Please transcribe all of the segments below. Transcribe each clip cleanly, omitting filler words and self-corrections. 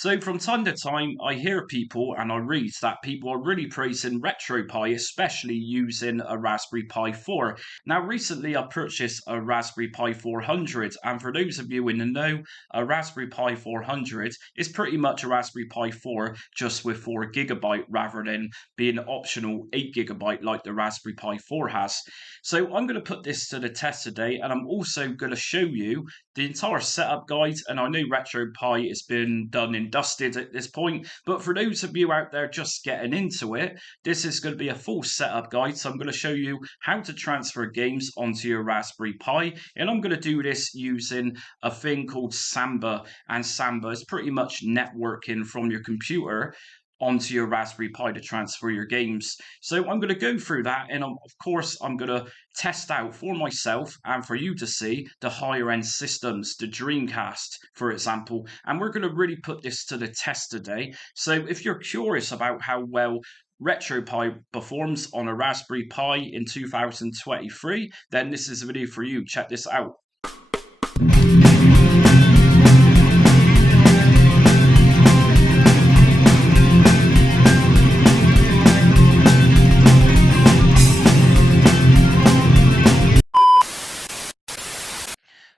So from time to time, I hear people and I read that people are really praising RetroPie, especially using a Raspberry Pi 4. Now, recently I purchased a Raspberry Pi 400, and for those of you in the know, a Raspberry Pi 400 is pretty much a Raspberry Pi 4 just with 4 GB rather than being optional 8 GB like the Raspberry Pi 4 has. So I'm going to put this to the test today, and I'm also going to show you the entire setup guide. And I know RetroPie has been done and dusted at this point, but for those of you out there just getting into it, this is going to be a full setup guide. So I'm going to show you how to transfer games onto your Raspberry Pi, and I'm going to do this using a thing called Samba, and Samba is pretty much networking from your computer onto your Raspberry Pi to transfer your games. So I'm going to go through that, and of course I'm going to test out for myself and for you to see the higher end systems, the Dreamcast, for example, and we're going to really put this to the test today. So if you're curious about how well RetroPie performs on a Raspberry Pi in 2023, then this is a video for you. Check this out.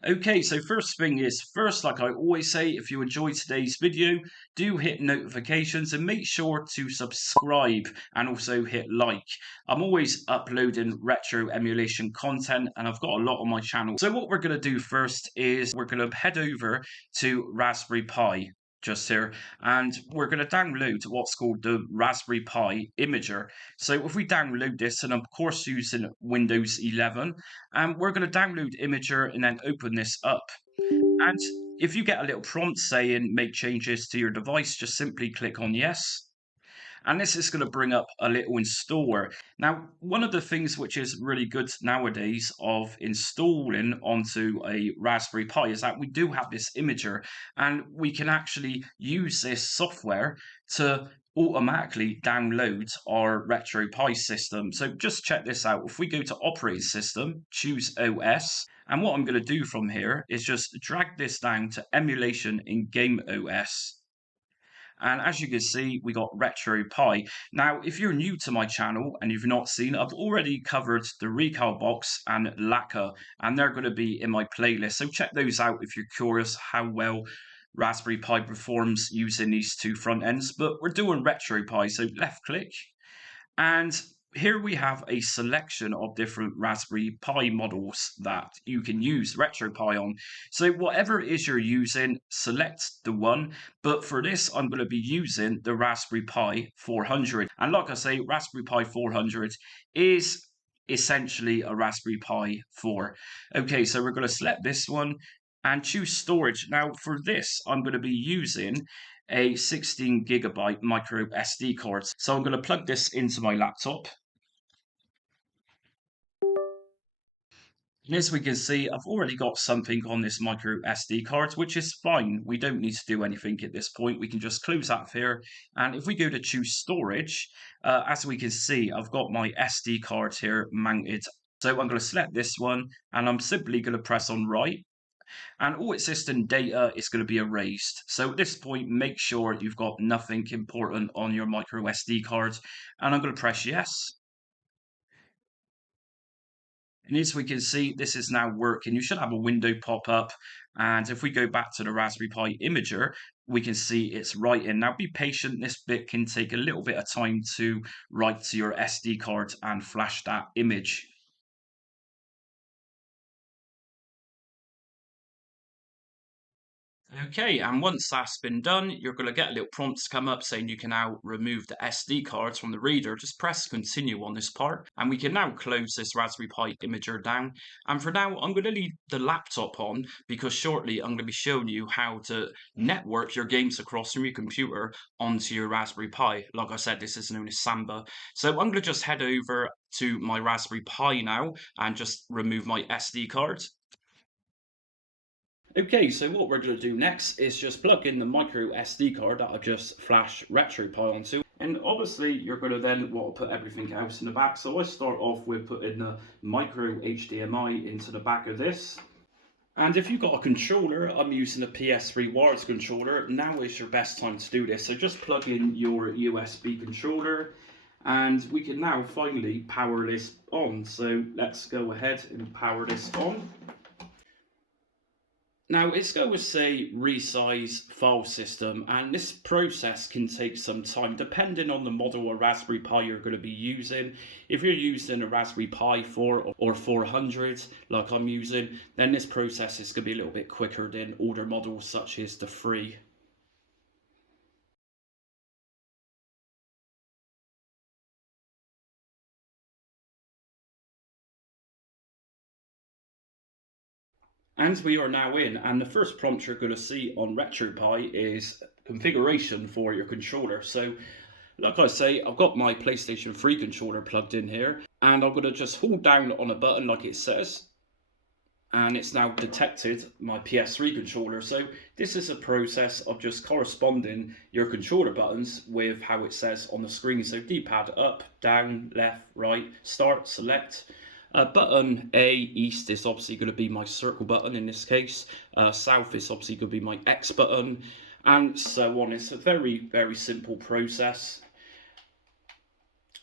Okay, so first thing is first, like I always say, if you enjoyed today's video, do hit notifications and make sure to subscribe and also hit like. I'm always uploading retro emulation content and I've got a lot on my channel. So what we're going to do first is we're going to head over to Raspberry Pi. Just here, and we're going to download what's called the Raspberry Pi Imager. So if we download this, and of course using Windows 11, and we're going to download Imager and then open this up. And if you get a little prompt saying make changes to your device, just simply click on yes. And this is going to bring up a little installer. Now, one of the things which is really good nowadays of installing onto a Raspberry Pi is that we do have this imager, and we can actually use this software to automatically download our RetroPie system. So just check this out. If we go to operating system, choose OS, and what I'm going to do from here is just drag this down to emulation in game OS. And as you can see, we got RetroPie. Now, if you're new to my channel and you've not seen, I've already covered the Recalbox and Lacquer, and they're going to be in my playlist. So check those out if you're curious how well Raspberry Pi performs using these two front ends. But we're doing RetroPie, so left click. And here we have a selection of different Raspberry Pi models that you can use RetroPie on. So whatever it is you're using, select the one. But for this, I'm going to be using the Raspberry Pi 400. And like I say, Raspberry Pi 400 is essentially a Raspberry Pi 4. Okay, so we're going to select this one and choose storage. Now for this, I'm going to be using a 16 GB micro SD card. So I'm going to plug this into my laptop. And as we can see, I've already got something on this micro SD card, which is fine. We don't need to do anything at this point. We can just close that here. And if we go to choose storage, as we can see, I've got my SD card here mounted. So I'm going to select this one, and I'm simply going to press on write. And all existing data is going to be erased. So at this point, make sure you've got nothing important on your micro SD card. And I'm going to press yes. And as we can see, this is now working. You should have a window pop up. And if we go back to the Raspberry Pi Imager, we can see it's writing. Now be patient, this bit can take a little bit of time to write to your SD card and flash that image. Okay, and once that's been done, you're going to get a little prompt come up saying you can now remove the SD cards from the reader. Just press continue on this part, and we can now close this Raspberry Pi Imager down. And for now, I'm going to leave the laptop on because shortly I'm going to be showing you how to network your games across from your computer onto your Raspberry Pi. Like I said, this is known as Samba. So I'm going to just head over to my Raspberry Pi now and just remove my SD card. Okay, so what we're going to do next is just plug in the micro SD card that I'll just flash RetroPie onto. And obviously you're going to then want to put everything else in the back. So I start off with putting the micro HDMI into the back of this. And if you've got a controller, I'm using a PS3 wireless controller, now is your best time to do this. So just plug in your USB controller and we can now finally power this on. So let's go ahead and power this on. Now it's going to say resize file system, and this process can take some time depending on the model of Raspberry Pi you're going to be using. If you're using a Raspberry Pi 4 or 400 like I'm using, then this process is going to be a little bit quicker than older models such as the 3. And we are now in, and the first prompt you're going to see on Retropie is configuration for your controller. So like I say, I've got my PlayStation 3 controller plugged in here, and I'm going to just hold down on a button like it says, and it's now detected my PS3 controller. So this is a process of just corresponding your controller buttons with how it says on the screen. So D-pad up, down, left, right, start, select. Button A, east, is obviously going to be my circle button in this case. South is obviously going to be my X button, and so on. It's a very, very simple process.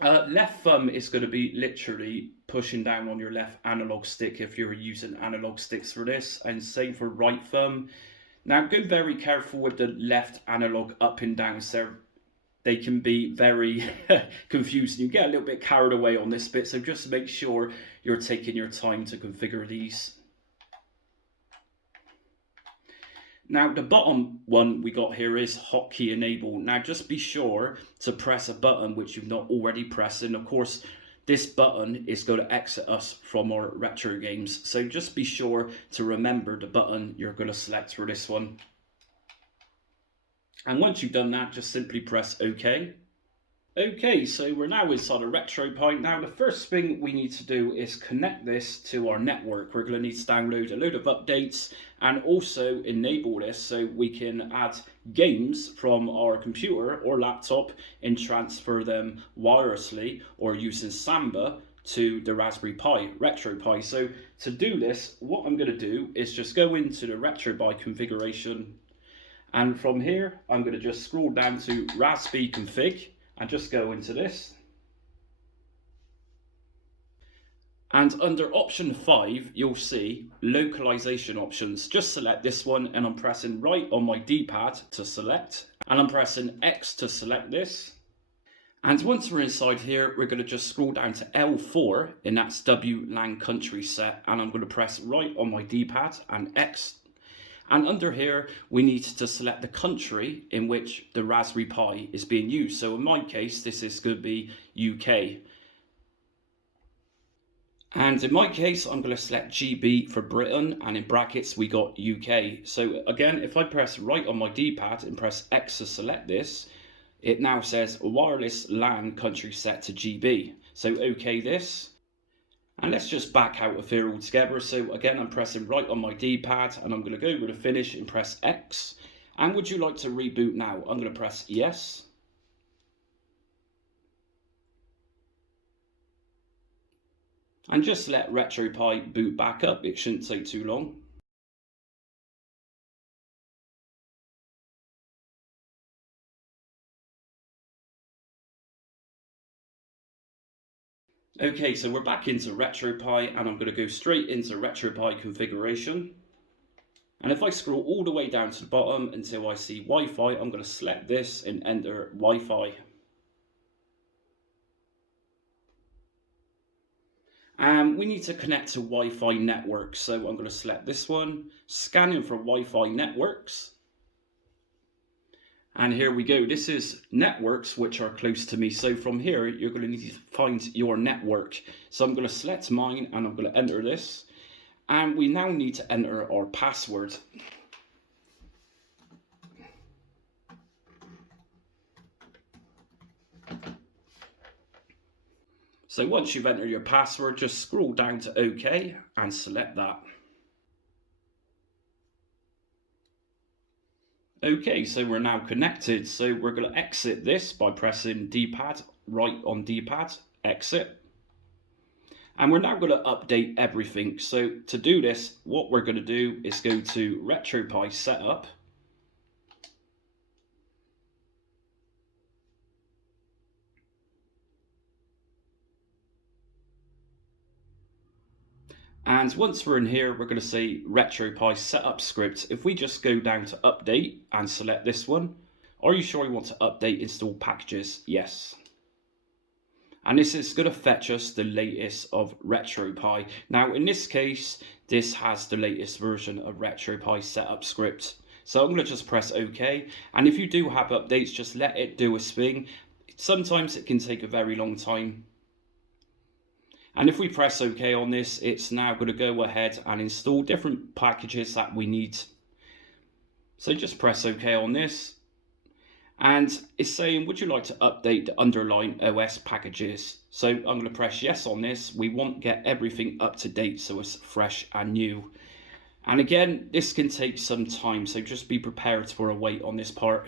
Left thumb is going to be literally pushing down on your left analog stick if you're using analog sticks for this, and same for right thumb. Now go very careful with the left analog up and down, so they can be very confusing. You get a little bit carried away on this bit, so just make sure you're taking your time to configure these. Now the bottom one we got here is hotkey enable. Now just be sure to press a button which you've not already pressed, and of course this button is going to exit us from our retro games. So just be sure to remember the button you're going to select for this one. And once you've done that, just simply press OK. Okay, so we're now inside a Retropie. Now the first thing we need to do is connect this to our network. We're going to need to download a load of updates and also enable this so we can add games from our computer or laptop and transfer them wirelessly or using Samba to the Raspberry Pi, Retropie. So to do this, what I'm going to do is just go into the Retropie configuration, and from here I'm going to just scroll down to Raspberry config and just go into this. And under option 5, you'll see localization options. Just select this one, and I'm pressing right on my D-pad to select, and I'm pressing X to select this. And once we're inside here, we're going to just scroll down to L4, and that's WLAN country set, and I'm going to press right on my D-pad and X. And under here, we need to select the country in which the Raspberry Pi is being used. So in my case, this is going to be UK. And in my case, I'm going to select GB for Britain, and in brackets, we got UK. So again, if I press right on my D-pad and press X to select this, it now says wireless LAN country set to GB. So OK this. And let's just back out of here altogether. So again, I'm pressing right on my D-pad, and I'm going to go over to finish and press X. And would you like to reboot now? I'm going to press yes. And just let Retropie boot back up. It shouldn't take too long. Okay, so we're back into Retropie, and I'm going to go straight into Retropie configuration. And if I scroll all the way down to the bottom until I see Wi-Fi, I'm going to select this and enter Wi-Fi. And we need to connect to Wi-Fi networks, so I'm going to select this one, scanning for Wi-Fi networks. And here we go. This is networks which are close to me. So from here, you're going to need to find your network. So I'm going to select mine, and I'm going to enter this. And we now need to enter our password. So once you've entered your password, just scroll down to OK and select that. Okay, so we're now connected. So we're going to exit this by pressing D-pad, right on D-pad, exit. And we're now going to update everything. So to do this, what we're going to do is go to Retropie setup. And once we're in here, we're going to say Retropie setup script. If we just go down to update and select this one, are you sure you want to update install packages? Yes. And this is going to fetch us the latest of Retropie. Now in this case, this has the latest version of Retropie setup script. So I'm going to just press OK. And if you do have updates, just let it do its thing. Sometimes it can take a very long time. And if we press OK on this, it's now going to go ahead and install different packages that we need. So just press OK on this. And it's saying, would you like to update the underlying OS packages? So I'm going to press yes on this. We want to get everything up to date so it's fresh and new. And again, this can take some time, so just be prepared for a wait on this part.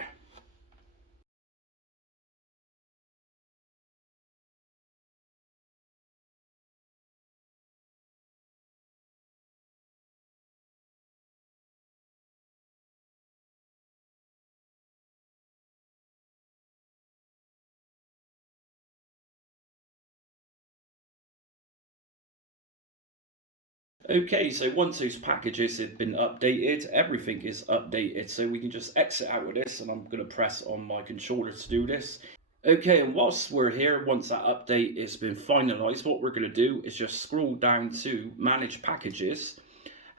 Okay, so once those packages have been updated, everything is updated. So we can just exit out of this, and I'm going to press on my controller to do this. Okay, and whilst we're here, once that update has been finalized, what we're going to do is just scroll down to Manage Packages.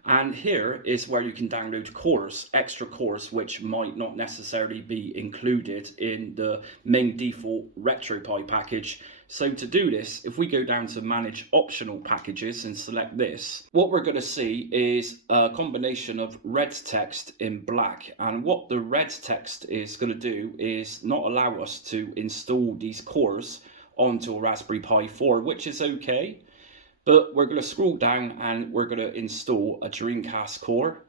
And here is where you can download cores, extra cores, which might not necessarily be included in the main default Retropie package. So to do this, if we go down to Manage Optional Packages and select this, what we're going to see is a combination of red text in black. And what the red text is going to do is not allow us to install these cores onto a Raspberry Pi 4, which is okay. But we're going to scroll down and we're going to install a Dreamcast core.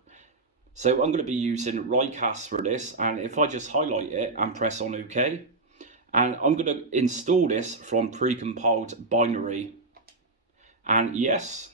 So I'm going to be using RPi for this, and if I just highlight it and press on OK, and I'm going to install this from precompiled binary, and yes.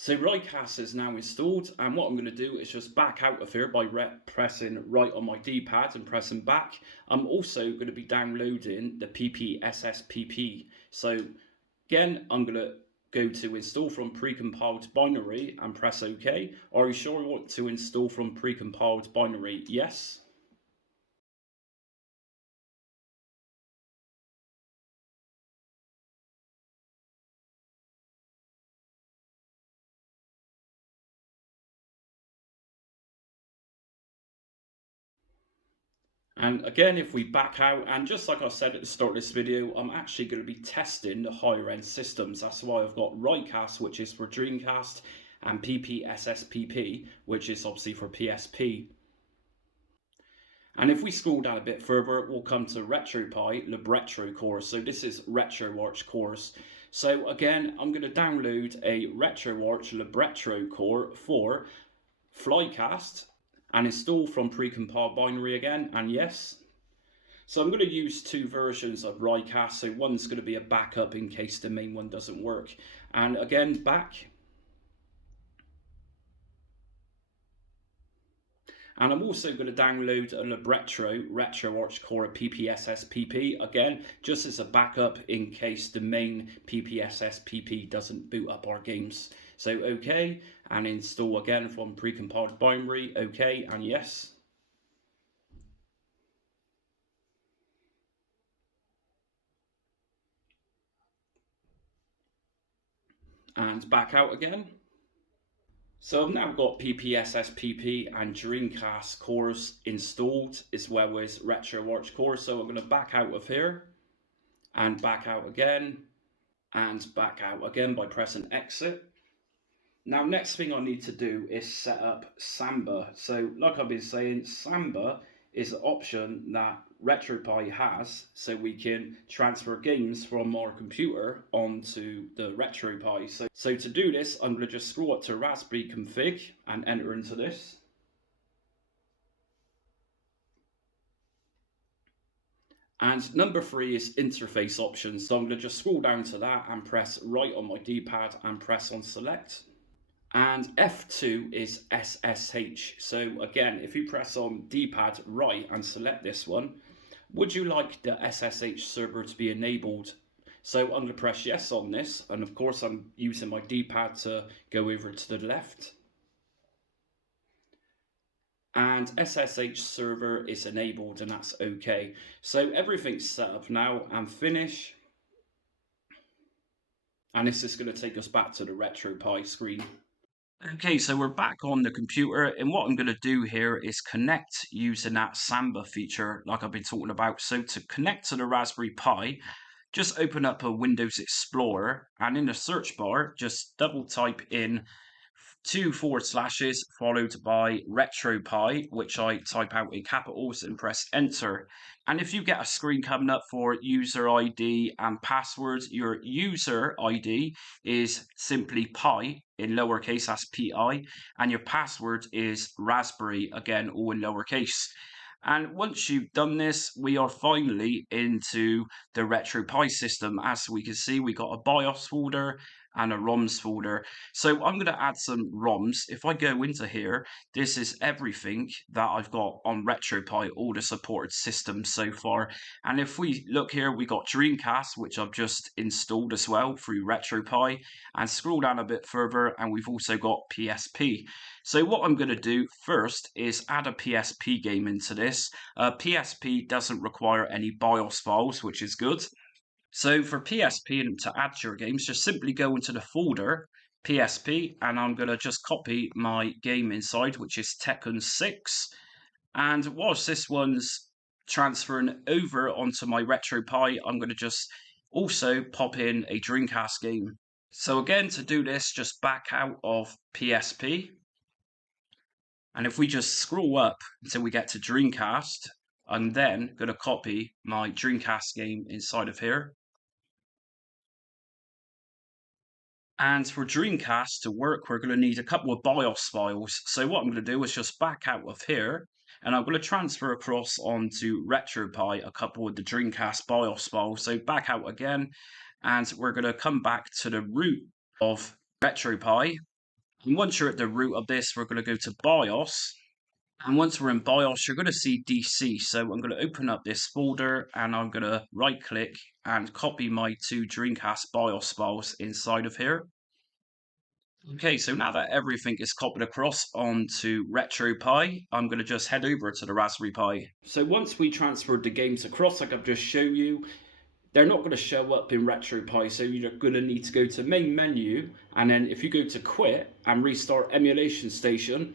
So RPi is now installed, and what I'm going to do is just back out of here by pressing right on my D-pad and pressing back. I'm also going to be downloading the PPSSPP. So again, I'm going to go to install from precompiled binary and press OK. Are you sure you want to install from precompiled binary? Yes. And again, if we back out, and just like I said at the start of this video, I'm actually going to be testing the higher end systems. That's why I've got RPi, which is for Dreamcast, and PPSSPP, which is obviously for PSP. And if we scroll down a bit further, we'll come to Retropie Retro course. So this is RetroArch course. So again, I'm going to download a RetroArch Retro core for Flycast and install from precompiled binary again, and yes. So I'm going to use two versions of RPi, so one's going to be a backup in case the main one doesn't work. And again, back. And I'm also going to download a RetroArch core PPSSPP, again, just as a backup in case the main PPSSPP doesn't boot up our games. So OK, and install again from precompiled binary, OK, and yes. And back out again. So I've now got PPSSPP and Dreamcast cores installed, as well as RetroArch cores. So I'm going to back out of here and back out again and back out again by pressing exit. Now, next thing I need to do is set up Samba. So, like I've been saying, Samba is an option that Retropie has, so we can transfer games from our computer onto the Retropie. So to do this, I'm going to just scroll up to Raspberry config and enter into this. And number 3 is interface options. So I'm going to just scroll down to that and press right on my D-pad and press on select. And F2 is SSH. So again, if you press on D-pad right and select this one, would you like the SSH server to be enabled? So I'm going to press yes on this, and of course I'm using my D-pad to go over to the left. And SSH server is enabled, and that's okay. So everything's set up now, and finish. And this is going to take us back to the Retropie screen. Okay, so we're back on the computer, and what I'm going to do here is connect using that Samba feature like I've been talking about. So to connect to the Raspberry Pi, just open up a Windows Explorer, and in the search bar, just double type in 2 forward slashes followed by Retropie, which I type out in capitals and press enter. And if you get a screen coming up for user ID and password, your user ID is simply Pi in lowercase, that's PI, and your password is Raspberry, again, all in lowercase. And once you've done this, we are finally into the RetroPie system. As we can see, we got a BIOS folder and a ROMs folder. So I'm going to add some ROMs. If I go into here, this is everything that I've got on RetroPie, all the supported systems so far. And if we look here, we got Dreamcast, which I've just installed as well through RetroPie. And scroll down a bit further, and we've also got PSP. So what I'm going to do first is add a PSP game into this. PSP doesn't require any BIOS files, which is good. So for PSP and to add your games, just simply go into the folder PSP, and I'm going to just copy my game inside, which is Tekken 6. And whilst this one's transferring over onto my RetroPie, I'm going to just also pop in a Dreamcast game. So again, to do this, just back out of PSP. And if we just scroll up until we get to Dreamcast, I'm then going to copy my Dreamcast game inside of here. And for Dreamcast to work, we're going to need a couple of BIOS files. So what I'm going to do is just back out of here, and I'm going to transfer across onto RetroPie a couple of the Dreamcast BIOS files. So back out again, and we're going to come back to the root of RetroPie. And once you're at the root of this, we're going to go to BIOS. And once we're in BIOS, you're going to see DC. So I'm going to open up this folder, and I'm going to right click and copy my 2 Dreamcast BIOS files inside of here. Okay, so now that everything is copied across onto RetroPie, I'm going to just head over to the Raspberry Pi. So once we transferred the games across, like I've just shown you, they're not going to show up in RetroPie, so you're going to need to go to main menu, and then if you go to quit and restart emulation station,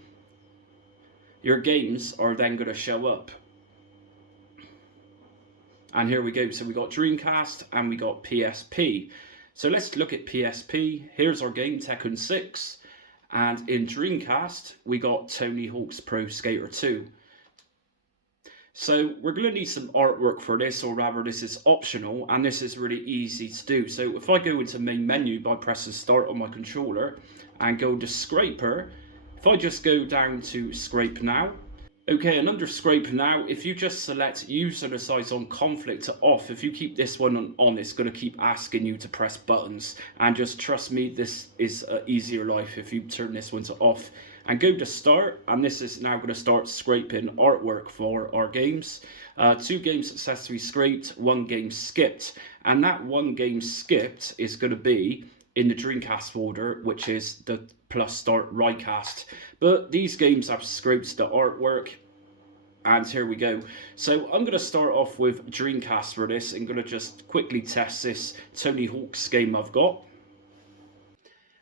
your games are then going to show up. And here we go. So we got Dreamcast and we got PSP. So let's look at PSP. Here's our game, Tekken 6. And in Dreamcast, we got Tony Hawk's Pro Skater 2. So we're going to need some artwork for this, or rather this is optional, and this is really easy to do. So if I go into main menu by pressing start on my controller and go to scraper, if I just go down to scrape now, okay, and under scrape now, if you just select user size on conflict to off, if you keep this one on, it's going to keep asking you to press buttons. And just trust me, this is an easier life if you turn this one to off. And go to start, and this is now going to start scraping artwork for our games. 2 games successfully scraped, 1 game skipped. And that 1 game skipped is going to be in the Dreamcast folder, which is the plus start Rycast. But these games have scraped the artwork, and here we go. So I'm going to start off with Dreamcast for this. I'm going to just quickly test this Tony Hawk's game I've got.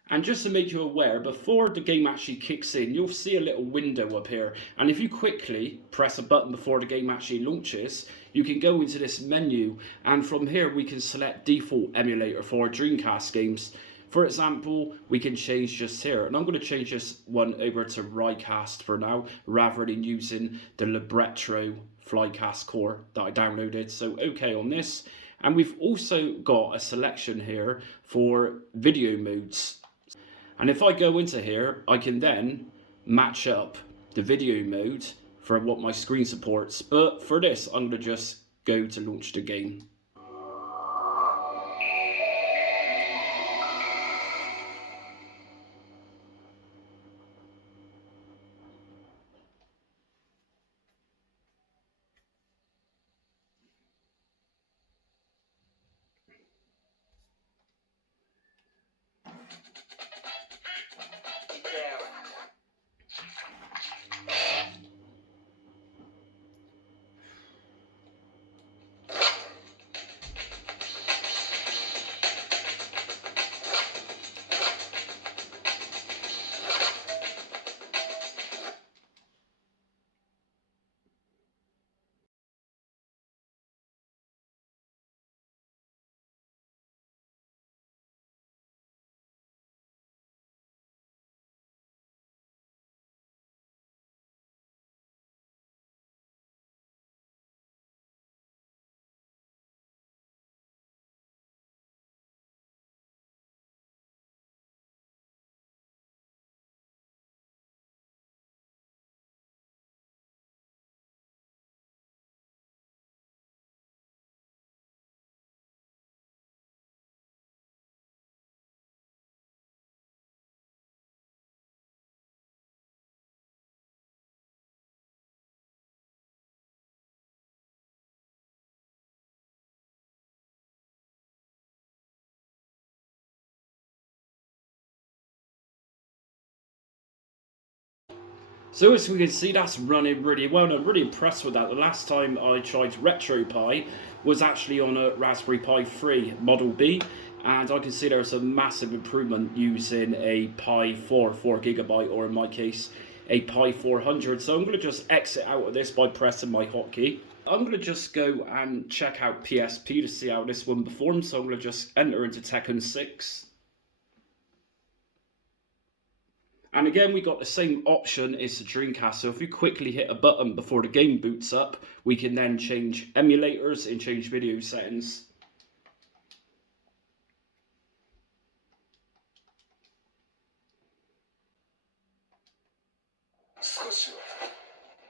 And just to make you aware, before the game actually kicks in, you'll see a little window up here. And if you quickly press a button before the game actually launches, you can go into this menu. And from here, we can select default emulator for our Dreamcast games. For example, we can change just here, and I'm going to change this one over to Rycast for now, rather than using the Libretto Flycast core that I downloaded. So okay on this, and we've also got a selection here for video modes. And if I go into here, I can then match up the video mode for what my screen supports. But for this, I'm going to just go to launch the game. So as we can see, that's running really well, and I'm really impressed with that. The last time I tried Retropie was actually on a Raspberry Pi 3 Model B, and I can see there's a massive improvement using a Pi 4GB, or in my case, a Pi 400. So I'm going to just exit out of this by pressing my hotkey. I'm going to just go and check out PSP to see how this one performs. So I'm going to just enter into Tekken 6. And again, we got the same option as the Dreamcast. So if we quickly hit a button before the game boots up, we can then change emulators and change video settings.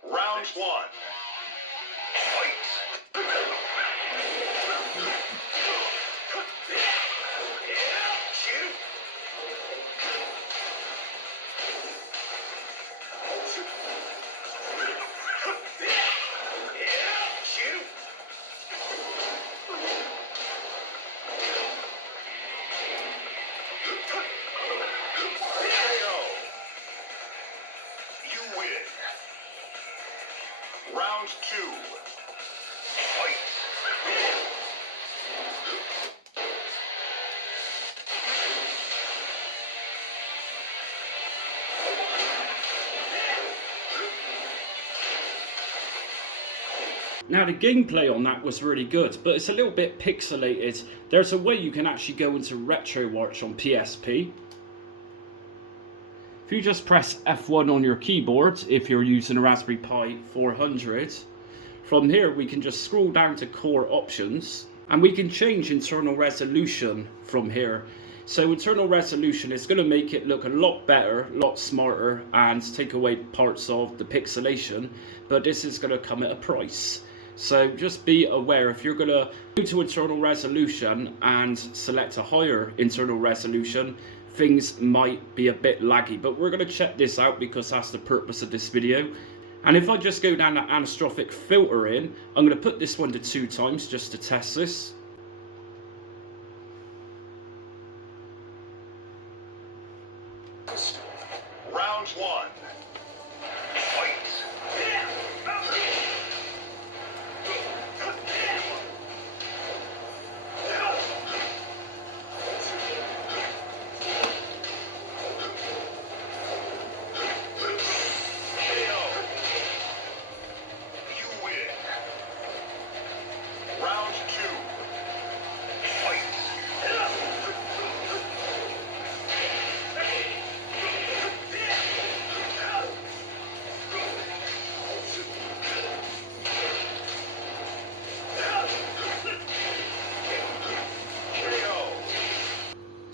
Round one. Fight. Round two. Fight. Now the gameplay on that was really good, but it's a little bit pixelated. There's a way you can actually go into RetroArch on PSP. If you just press F1 on your keyboard, if you're using a Raspberry Pi 400, from here we can just scroll down to core options, and we can change internal resolution from here. So internal resolution is going to make it look a lot better, a lot smarter, and take away parts of the pixelation, but this is going to come at a price. So just be aware, if you're going to go to internal resolution and select a higher internal resolution, things might be a bit laggy, but we're going to check this out because that's the purpose of this video. And if I just go down to anastrophic filtering, I'm going to put this one to 2 times just to test this. Round one. Fight.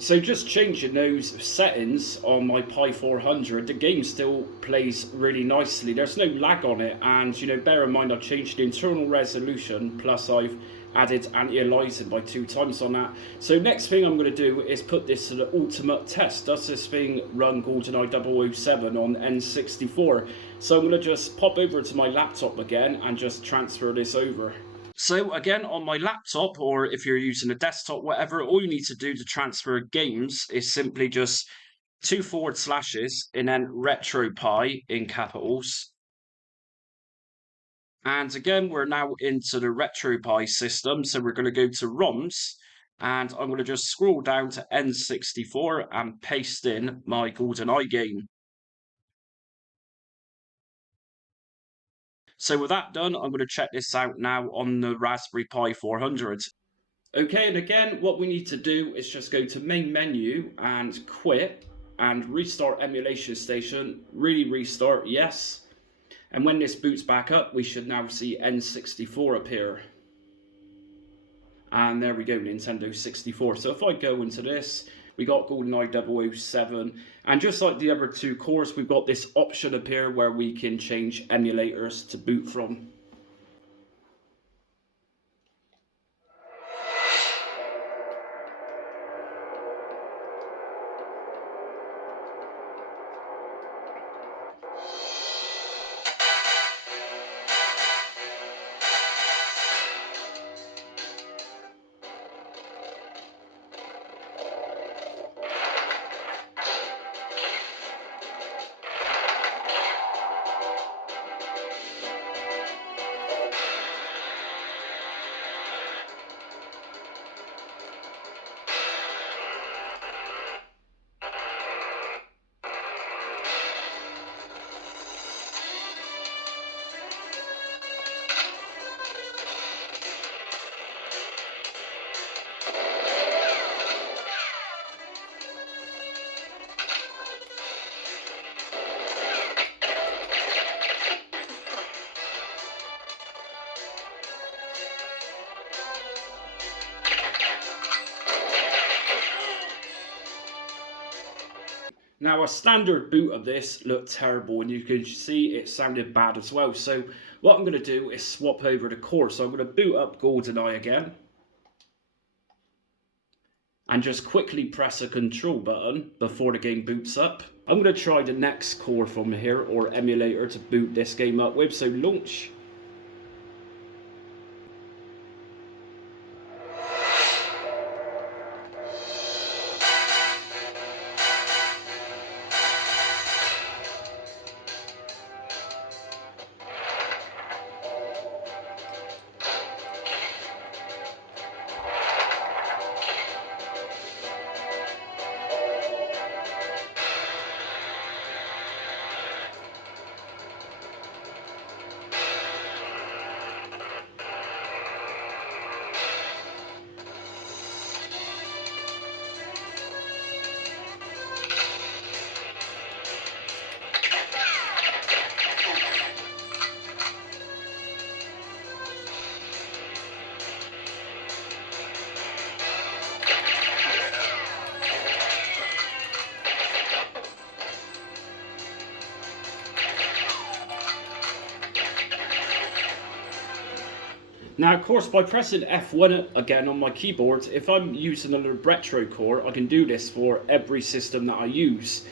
So just changing those settings on my Pi 400, the game still plays really nicely. There's no lag on it, and bear in mind I've changed the internal resolution, plus I've added anti-aliasing by 2 times on that. So next thing I'm going to do is put this to the ultimate test. Does this thing run GoldenEye 007 on N64? So I'm going to just pop over to my laptop again and just transfer this over. So again, on my laptop, or if you're using a desktop, whatever, all you need to do to transfer games is simply just 2 forward slashes and then Retropie in capitals. And again, we're now into the Retropie system, so we're going to go to ROMs, and I'm going to just scroll down to N64 and paste in my GoldenEye game. So with that done, I'm going to check this out now on the Raspberry Pi 400. Okay, and again, what we need to do is just go to main menu and quit and restart emulation station, really restart, yes. And when this boots back up, we should now see N64 appear. And there we go, Nintendo 64. So if I go into this, we got GoldenEye 007, and just like the other 2 cores, we've got this option appear where we can change emulators to boot from. Now a standard boot of this looked terrible, and you can see it sounded bad as well. So what I'm going to do is swap over the core. So I'm going to boot up GoldenEye again. And just quickly press a control button before the game boots up. I'm going to try the next core from here, or emulator, to boot this game up with. So launch. Now, of course, by pressing F1 again on my keyboard, if I'm using a retro core, I can do this for every system that I use.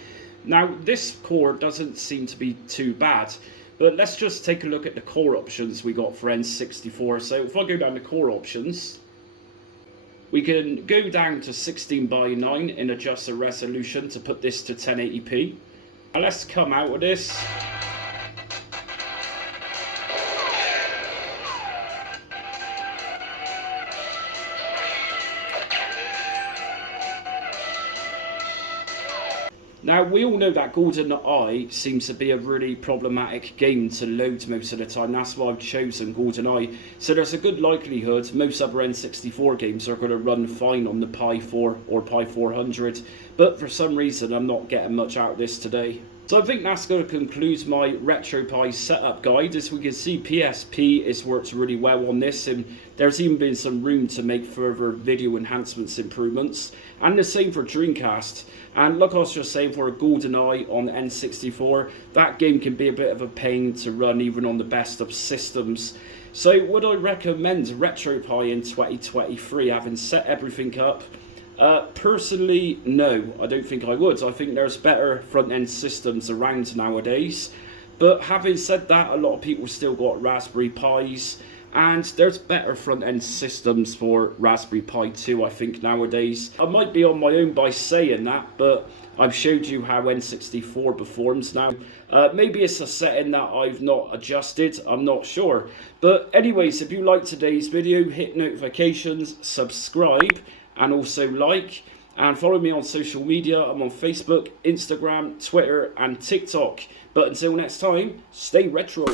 Now, this core doesn't seem to be too bad, but let's just take a look at the core options we got for N64. So if I go down to core options, we can go down to 16:9 and adjust the resolution to put this to 1080p. Now let's come out of this. Now, we all know that GoldenEye seems to be a really problematic game to load most of the time. That's why I've chosen GoldenEye. So there's a good likelihood most other N64 games are going to run fine on the Pi 4 or Pi 400. but for some reason I'm not getting much out of this today. So I think that's going to conclude my RetroPie setup guide. As we can see, PSP has worked really well on this, and there's even been some room to make further video enhancements improvements. And the same for Dreamcast. And like I was just saying, for a GoldenEye on N64, that game can be a bit of a pain to run even on the best of systems. So would I recommend RetroPie in 2023, having set everything up? Personally, no, I don't think I would. I think there's better front-end systems around nowadays. But having said that, a lot of people still got Raspberry Pis, and there's better front-end systems for Raspberry Pi 2, I think, nowadays. I might be on my own by saying that, but I've showed you how N64 performs now. Maybe it's a setting that I've not adjusted, I'm not sure. But anyways, if you liked today's video, hit notifications, subscribe, and also like, and follow me on social media. I'm on Facebook, Instagram, Twitter, and TikTok. But until next time, stay retro.